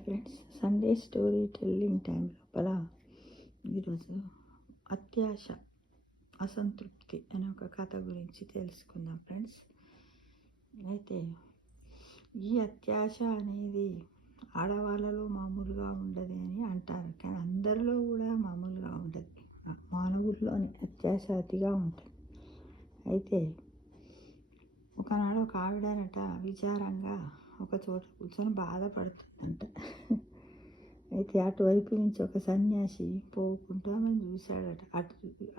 Friends, Sunday story telling time లోపల ఈరోజు అత్యాశ అసంతృప్తి అనే ఒక కథ గురించి తెలుసుకుందాం ఫ్రెండ్స్. అయితే ఈ అత్యాశ అనేది ఆడవాళ్ళలో మామూలుగా ఉండదు అని అంటారు, కానీ అందరిలో కూడా మామూలుగా ఉండదు. మానవుల్లోని అత్యాశ అతిగా ఉంటుంది. అయితే ఒకనాడు ఒక ఆవిడనట విచారంగా ఒక చోట కూర్చొని బాధపడుతుందంట. అయితే అటువైపు నుంచి ఒక సన్యాసి పోకుండా ఆమెను చూశాడట.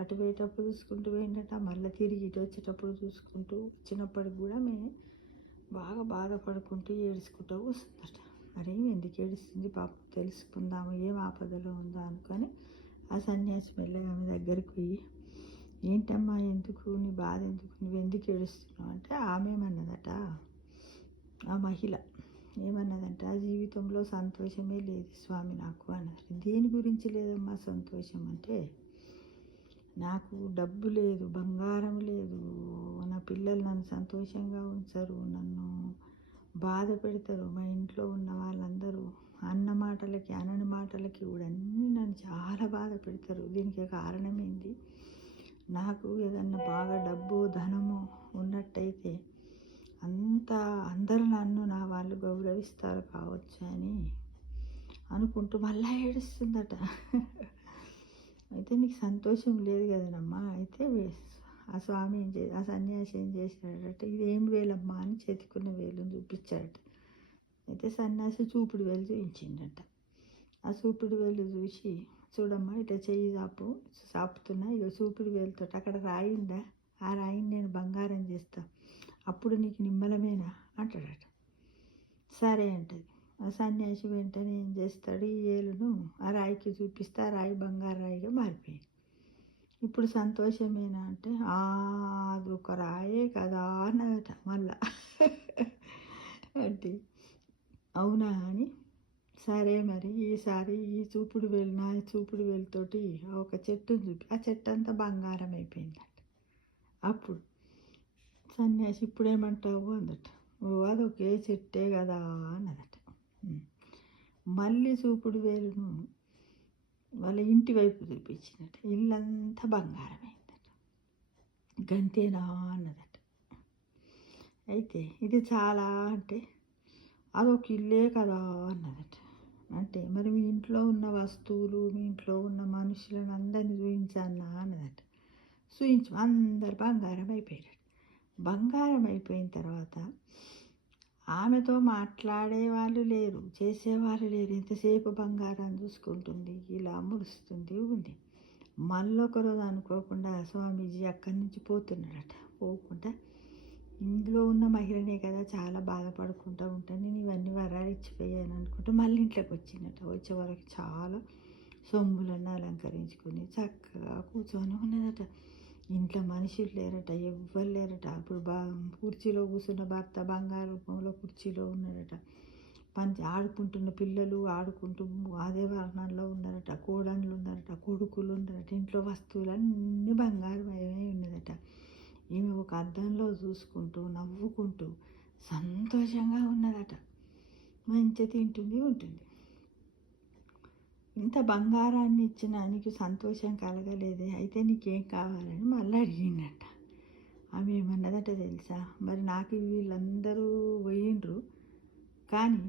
అటు పోయేటప్పుడు చూసుకుంటూ పోయిందట, మళ్ళీ తిరిగి ఇటు వచ్చేటప్పుడు చూసుకుంటూ వచ్చినప్పటికి కూడా మేము బాగా బాధపడుకుంటూ ఏడుచుకుంటూ వస్తుందట. మరి ఎందుకు ఏడుస్తుంది పాపం, తెలుసుకుందాము ఏం ఆపదలో ఉందో అనుకొని ఆ సన్యాసి మెల్లగా ఆమె దగ్గరికి పోయి, ఏంటమ్మా ఎందుకు నీ బాధ, నువ్వు ఎందుకు ఏడుస్తున్నావు అంటే ఆమె ఏమన్నదట, ఆ మహిళ ఏమన్నదంటే, ఆ జీవితంలో సంతోషమే లేదు స్వామి నాకు అన్నారు. దేని గురించి లేదమ్మా సంతోషం అంటే, నాకు డబ్బు లేదు, బంగారం లేదు, నా పిల్లలు నన్ను సంతోషంగా ఉంచరు, నన్ను బాధ పెడతారు, మా ఇంట్లో ఉన్న వాళ్ళందరూ అన్న మాటలకి అనని మాటలకి కూడా అన్నీ నన్ను చాలా బాధ పెడతారు. దీనికి కారణం ఏంటి, నాకు ఏదన్నా బాగా డబ్బు ధనము ఉన్నట్టయితే అందరూ నన్ను నా వాళ్ళు గౌరవిస్తారు కావచ్చు అని అనుకుంటూ మళ్ళీ ఏడుస్తుందట. అయితే నీకు సంతోషం లేదు కదనమ్మా. అయితే ఆ స్వామి ఆ సన్యాసి ఏం చేశాడట, ఇదేం వేలమ్మా అని చేతికున్న వేలుని చూపించాడట. అయితే సన్యాసి చూపుడు వేలు చూపించిండట. ఆ చూపుడు వేలు చూసి, చూడమ్మా ఇట్లా చెయ్యి చాపుతున్నా, ఇక చూపుడు వేలుతో అక్కడ రాయిందా, ఆ రాయిని నేను బంగారం చేస్తా, అప్పుడు నీకు నిమ్మలమేనా అంటాడట. సరే అంటది. ఆ సన్యాసి వెంటనే ఏం చేస్తాడు, ఈ ఏలును ఆ రాయికి చూపిస్తే ఆ రాయి బంగారు రాయిగా మారిపోయింది. ఇప్పుడు సంతోషమేనా అంటే, అదొక రాయే కదా అన్నదట మళ్ళా. అంటే అవునా అని, సరే మరి ఈసారి ఈ చూపుడు వేలు నా చూపుడు వేలుతోటి ఒక చెట్టును చూపి, ఆ చెట్టు అంతా బంగారం అయిపోయిందట. అప్పుడు సన్యాసి ఇప్పుడేమంటావు అందట. అదొకే చెట్టే కదా అన్నదట. మళ్ళీ చూపుడు వేలును వాళ్ళ ఇంటి వైపు చూపించినట్టు, ఇల్లంతా బంగారం అయిందట. గంతేనా అన్నదట. అయితే ఇది చాలా అంటే, అదొక ఇల్లే కదా అన్నదట. అంటే మరి మీ ఇంట్లో ఉన్న వస్తువులు, మీ ఇంట్లో ఉన్న మనుషులను అందరినీ చూపించాలా అన్నదట. చూపించు, అందరు బంగారం అయిపోయారు. బంగారం అయిపోయిన తర్వాత ఆమెతో మాట్లాడే వాళ్ళు లేరు, చేసేవాళ్ళు లేరు. ఎంతసేపు బంగారాన్ని చూసుకుంటుంది, ఇలా ముడుస్తుంది ఉంది. మళ్ళొకరోజు అనుకోకుండా స్వామీజీ అక్కడి నుంచి పోతున్నాడట. పోకుండా ఇందులో ఉన్న మహిళనే కదా, చాలా బాధపడుకుంటూ ఉంటాను, నేను ఇవన్నీ వరాలు ఇచ్చిపోయాను అనుకుంటూ మళ్ళీ ఇంట్లోకి వచ్చిందట. వచ్చే వరకు చాలా సొమ్ములన్నీ అలంకరించుకొని చక్కగా కూర్చొని ఉన్నదట. ఇంట్లో మనుషులు లేరట, ఎవ్వరు లేరట. అప్పుడు కుర్చీలో కూర్చున్న భర్త బంగారు రూపంలో కుర్చీలో ఉన్నాడట. ఆడుకుంటున్న పిల్లలు ఆడుకుంటూ అదే వర్ణంలో ఉన్నారట. కోడళ్ళు ఉన్నారట, కొడుకులు ఉన్నారట. ఇంట్లో వస్తువులన్నీ బంగారమయమై ఉన్నదట. ఈమె ఒక అద్దంలో చూసుకుంటూ నవ్వుకుంటూ సంతోషంగా ఉన్నదట. మంచిగా తింటుంది ఉంటుంది. ఇంత బంగారాన్ని ఇచ్చిన నీకు సంతోషం కలగలేదే, అయితే నీకేం కావాలని మళ్ళీ అడిగిందట. ఆమె ఏమన్నదట తెలుసా, మరి నాకు వీళ్ళందరూ పోయిండ్రు, కానీ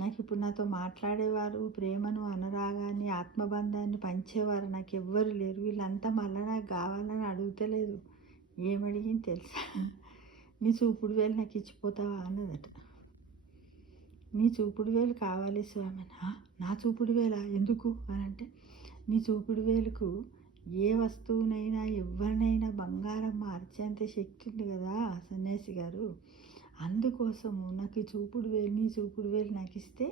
నాకు ఇప్పుడు నాతో మాట్లాడేవారు, ప్రేమను అనురాగాన్ని ఆత్మబంధాన్ని పంచేవారు నాకు ఎవ్వరు లేరు. వీళ్ళంతా మళ్ళీ నాకు కావాలని అడుగుతలేదు. ఏమడిగింది తెలుసా, నీ చూపుడు వేలు నాకు ఇచ్చిపోతావా అన్నదట. నీ చూపుడు వేలు కావాలి స్వామి. నా చూపుడు వేలా ఎందుకు అని అంటే, నీ చూపుడు వేలుకు ఏ వస్తువునైనా ఎవరినైనా బంగారం మార్చేంత శక్తి ఉంది కదా సన్యాసి గారు, అందుకోసము నాకు ఈ చూపుడు వేలు, నీ చూపుడు వేలు నాకు ఇస్తే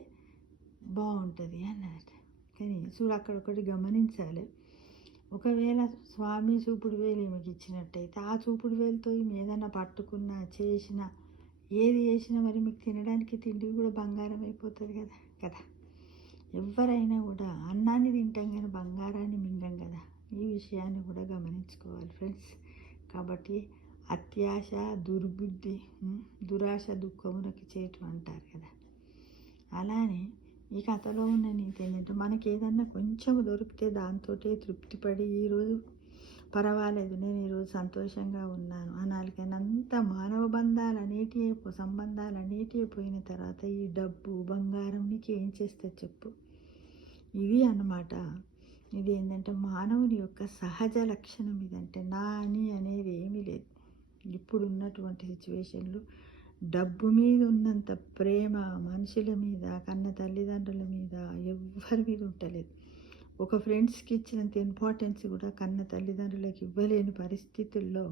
బాగుంటుంది అన్నదట. కానీ చూడు, అక్కడ ఒకటి గమనించాలి. ఒకవేళ స్వామి చూపుడు వేలు ఈమెకి ఇచ్చినట్టయితే, ఆ చూపుడు వేలుతో ఈమె ఏదైనా పట్టుకున్నా చేసినా ఏది చేసినా మరి మీకు తినడానికి తిండి కూడా బంగారం అయిపోతుంది కదా కదా. ఎవరైనా కూడా అన్నాన్ని తింటాం కానీ బంగారాన్ని మింగం కదా. ఈ విషయాన్ని కూడా గమనించుకోవాలి ఫ్రెండ్స్. కాబట్టి అత్యాశ దుర్బుద్ధి, దురాశ దుఃఖమునకు చేటు అంటారు కదా. అలానే ఈ కథలో ఉన్న నీతి ఏంటంటే మనకి ఏదన్నా కొంచెం దొరికితే దాంతోటే తృప్తి పడి ఈరోజు పర్వాలేదు, నేను ఈరోజు సంతోషంగా ఉన్నాను అనాలి. కానీ అంత మానవ సంబంధాలు అనేటివి పోయిన తర్వాత ఈ డబ్బు బంగారం నీకు ఏం చేస్తుంది చెప్పు. ఇది అన్నమాట. ఇది ఏంటంటే మానవుని యొక్క సహజ లక్షణం ఇదంటే నా అని అనేది ఏమీ లేదు. ఇప్పుడు ఉన్నటువంటి సిచ్యువేషన్లు డబ్బు మీద ఉన్నంత ప్రేమ మనుషుల మీద, కన్న తల్లిదండ్రుల మీద ఎవ్వరి మీద ఉండలేదు. ఒక ఫ్రెండ్స్కి ఇచ్చినంత ఇంపార్టెన్స్ కూడా కన్న తల్లిదండ్రులకు ఇవ్వలేని పరిస్థితుల్లో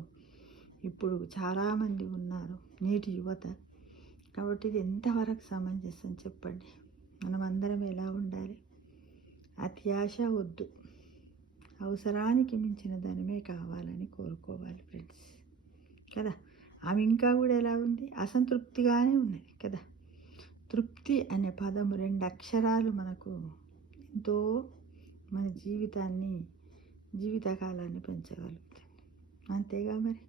ఇప్పుడు చాలామంది ఉన్నారు నేటి యువత. కాబట్టి ఇది ఎంతవరకు సమంజసం చెప్పండి. మనం అందరం ఎలా ఉండాలి? అత్యాశ వద్దు, అవసరానికి మించిన ధనమే కావాలని కోరుకోవాలి ఫ్రెండ్స్ కదా. ఆమె ఇంకా కూడా ఎలా ఉంది? అసంతృప్తిగానే ఉన్నది కదా. తృప్తి అనే పదము 2 అక్షరాలు మనకు ఎంతో మన జీవితకాలాన్ని పెంచగలుగుతుంది. అంతేగా మరి.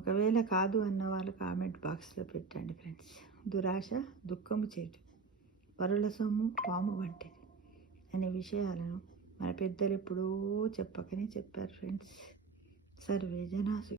ఒకవేళ కాదు అన్న వాళ్ళు కామెంట్ బాక్స్లో పెట్టండి ఫ్రెండ్స్. దురాశ దుఃఖము చేటు, పరుల సొమ్ము పాము వంటిది అనే విషయాలను మన పెద్దలు ఎప్పుడో చెప్పకనే చెప్పారు ఫ్రెండ్స్. సర్వే జనా